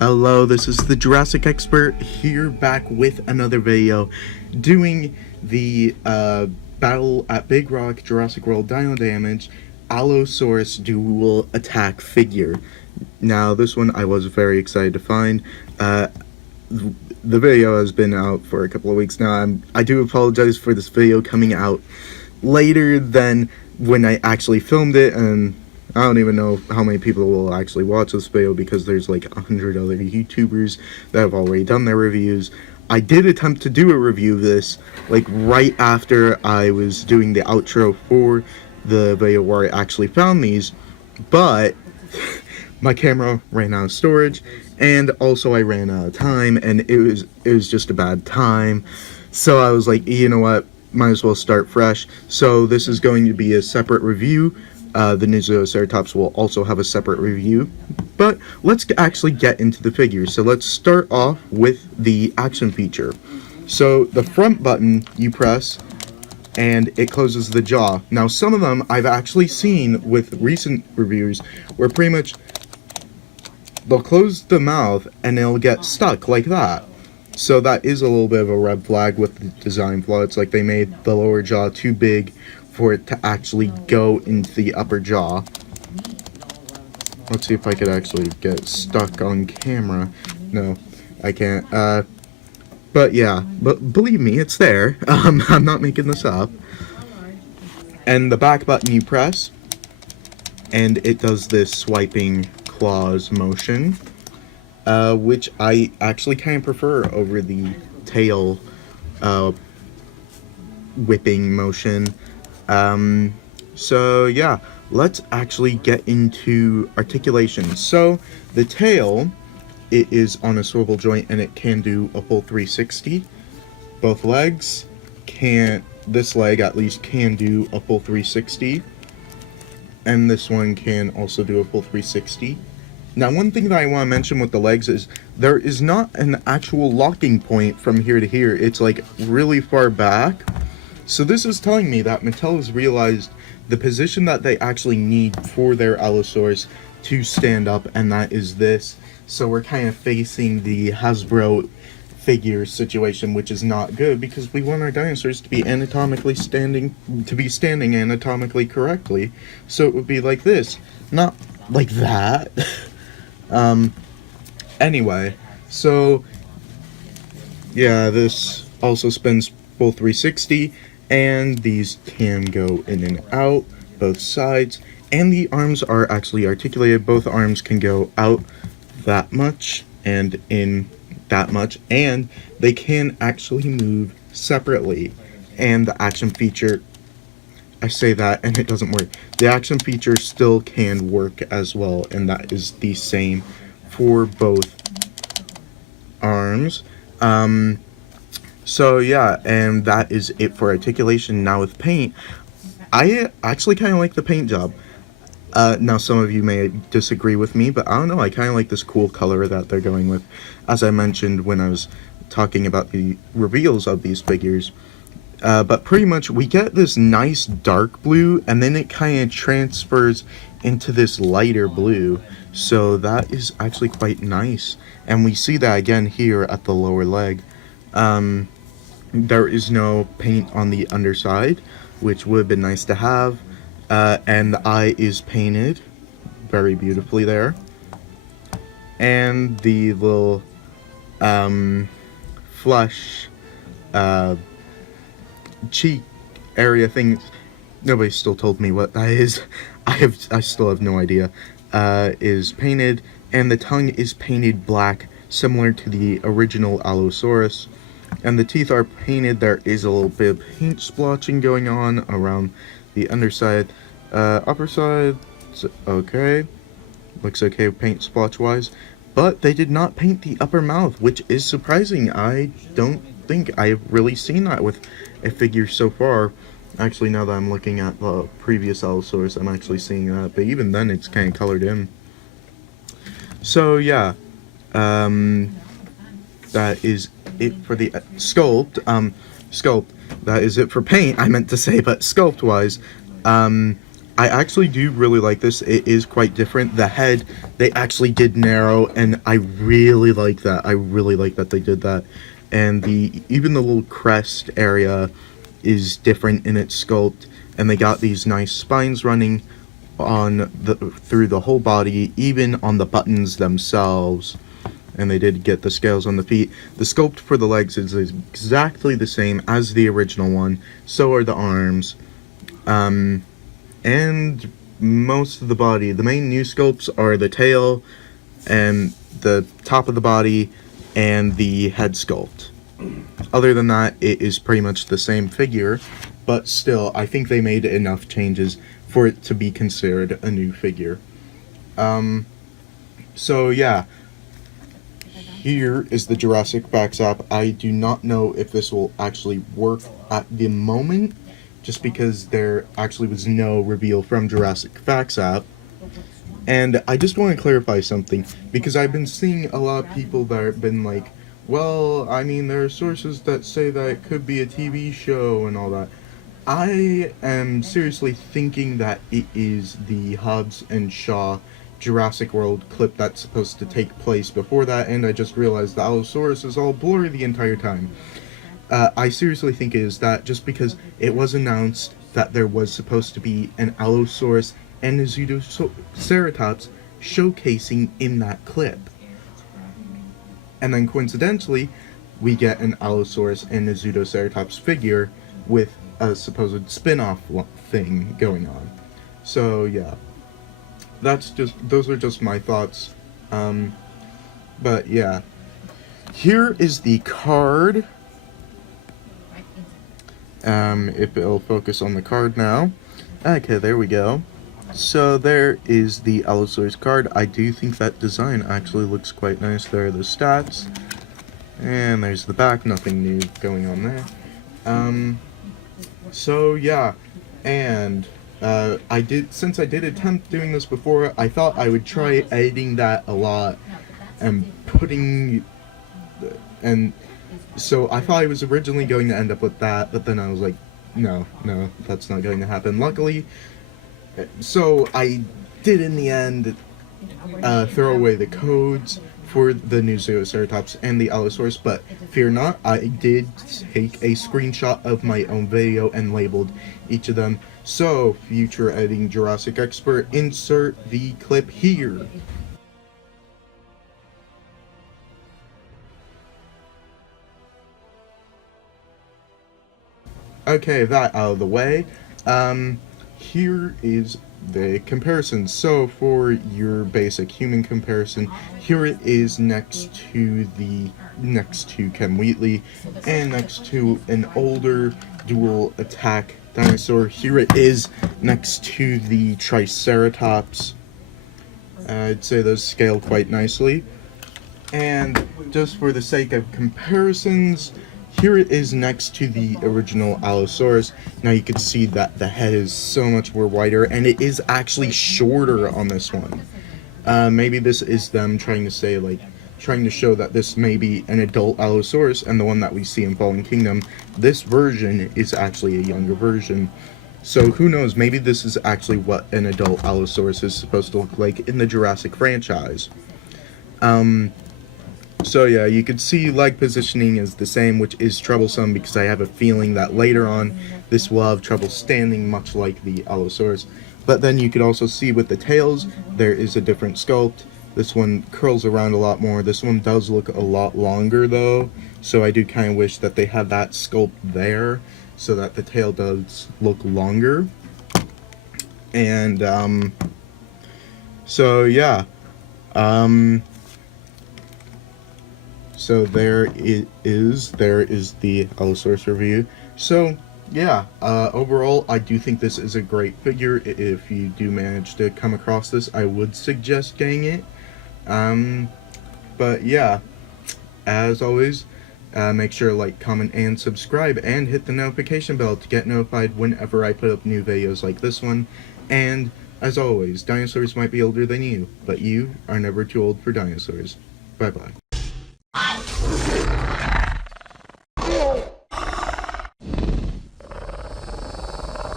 Hello, this is the Jurassic expert here back with another video doing the Battle at Big Rock Jurassic World Dino Damage Allosaurus dual attack figure. Now this one I was very excited to find. The video has been out for a couple of weeks now. I do apologize for this video coming out later than when I actually filmed it, and I don't even know how many people will actually watch this video because there's like 100 other YouTubers that have already done their reviews. I did attempt to do a review of this like right after I was doing the outro for the video where I actually found these, but my camera ran out of storage, and also I ran out of time, and it was just a bad time. So I was like, you know what, might as well start fresh. So this is going to be a separate review. The Nasutoceratops will also have a separate review, but let's actually get into the figures. So let's start off with the action feature. So the front button you press and it closes the jaw. Now some of them I've actually seen with recent reviews where pretty much they'll close the mouth and it'll get stuck like that. So that is a little bit of a red flag with the design flaw. It's like they made the lower jaw too big for it to actually go into the upper jaw. Let's see if I could actually get stuck on camera. No, I can't. But yeah, but believe me, it's there. I'm not making this up. And the back button you press, and it does this swiping claws motion, which I actually kind of prefer over the tail whipping motion. So yeah, let's actually get into articulation. So the tail, it is on a swivel joint and it can do a full 360. Both legs can't, this leg at least can do a full 360. And this one can also do a full 360. Now one thing that I want to mention with the legs is there is not an actual locking point from here to here. It's like really far back. So this is telling me that Mattel has realized the position that they actually need for their Allosaurus to stand up, and that is this. So we're kind of facing the Hasbro figure situation, which is not good because we want our dinosaurs to be standing anatomically correctly. So it would be like this, not like that. Anyway, so yeah, this also spins full 360. And these can go in and out, both sides, and the arms are actually articulated. Both arms can go out that much and in that much, and they can actually move separately. And the action feature, I say that and it doesn't work. The action feature still can work as well, and that is the same for both arms. So yeah, and that is it for articulation. Now with paint, I actually kind of like the paint job. Now some of you may disagree with me, but I don't know, I kind of like this cool color that they're going with. As I mentioned when I was talking about the reveals of these figures. But pretty much we get this nice dark blue, and then it kind of transfers into this lighter blue. So that is actually quite nice. And we see that again here at the lower leg. There is no paint on the underside, which would have been nice to have, and the eye is painted very beautifully there, and the little flesh cheek area thing, nobody still told me what that is. I still have no idea. Is painted, and the tongue is painted black, similar to the original Allosaurus. And the teeth are painted. There is a little bit of paint splotching going on around the underside. Upper side, okay. Looks okay paint splotch wise. But they did not paint the upper mouth, which is surprising. I don't think I've really seen that with a figure so far. Actually, now that I'm looking at the previous Allosaurus, I'm actually seeing that. But even then, it's kind of colored in. So yeah, that is it for the sculpt. That is it for paint, I meant to say, but sculpt wise, I actually do really like this. It is quite different. The head, they actually did narrow, and I really like that. I really like that they did that. And even the little crest area is different in its sculpt, and they got these nice spines running on through the whole body, even on the buttons themselves. And they did get the scales on the feet. The sculpt for the legs is exactly the same as the original one. So are the arms. And most of the body. The main new sculpts are the tail and the top of the body and the head sculpt. Other than that, it is pretty much the same figure, but still, I think they made enough changes for it to be considered a new figure. So yeah, here is the Jurassic backstop. I do not know if this will actually work at the moment, just because there actually was no reveal from Jurassic Facts app. And I just want to clarify something, because I've been seeing a lot of people that have been like, well, I mean, there are sources that say that it could be a TV show and all that. I am seriously thinking that it is the Hobbs and Shaw Jurassic World clip that's supposed to take place before that, and I just realized the Allosaurus is all blurry the entire time. I seriously think it is that, just because it was announced that there was supposed to be an Allosaurus and Nasutoceratops showcasing in that clip. And then coincidentally, we get an Allosaurus and Nasutoceratops figure with a supposed spin-off thing going on. So yeah, those are just my thoughts. But yeah, here is the card. If it'll focus on the card now. Okay, there we go. So there is the Allosaurus card. I do think that design actually looks quite nice. There are the stats. And there's the back. Nothing new going on there. So yeah. And since I did attempt doing this before, I thought I would try editing that a lot and so I thought I was originally going to end up with that, but then I was like, no, that's not going to happen. Luckily, so I did in the end throw away the codes for the Nasutoceratops and the Allosaurus, but fear not, I did take a screenshot of my own video and labeled each of them. So, future editing Jurassic expert, insert the clip here. Okay, that out of the way. Here is the comparison. So for your basic human comparison, here it is next to Ken Wheatley, and next to an older dual attack dinosaur. Here it is next to the Triceratops. I'd say those scale quite nicely. And just for the sake of comparisons, here it is next to the original Allosaurus. Now you can see that the head is so much more wider, and it is actually shorter on this one. Maybe this is them trying to show that this may be an adult Allosaurus, and the one that we see in Fallen Kingdom, this version is actually a younger version. So who knows, maybe this is actually what an adult Allosaurus is supposed to look like in the Jurassic franchise. So yeah, you could see leg positioning is the same, which is troublesome because I have a feeling that later on this will have trouble standing much like the Allosaurus. But then you could also see with the tails, there is a different sculpt. This one curls around a lot more. This one does look a lot longer though, so I do kind of wish that they had that sculpt there so that the tail does look longer. And so yeah. So there it is. There is the Allosaurus review. So yeah, overall, I do think this is a great figure. If you do manage to come across this, I would suggest getting it. But yeah, as always, make sure to like, comment, and subscribe, and hit the notification bell to get notified whenever I put up new videos like this one. And as always, dinosaurs might be older than you, but you are never too old for dinosaurs. Bye bye.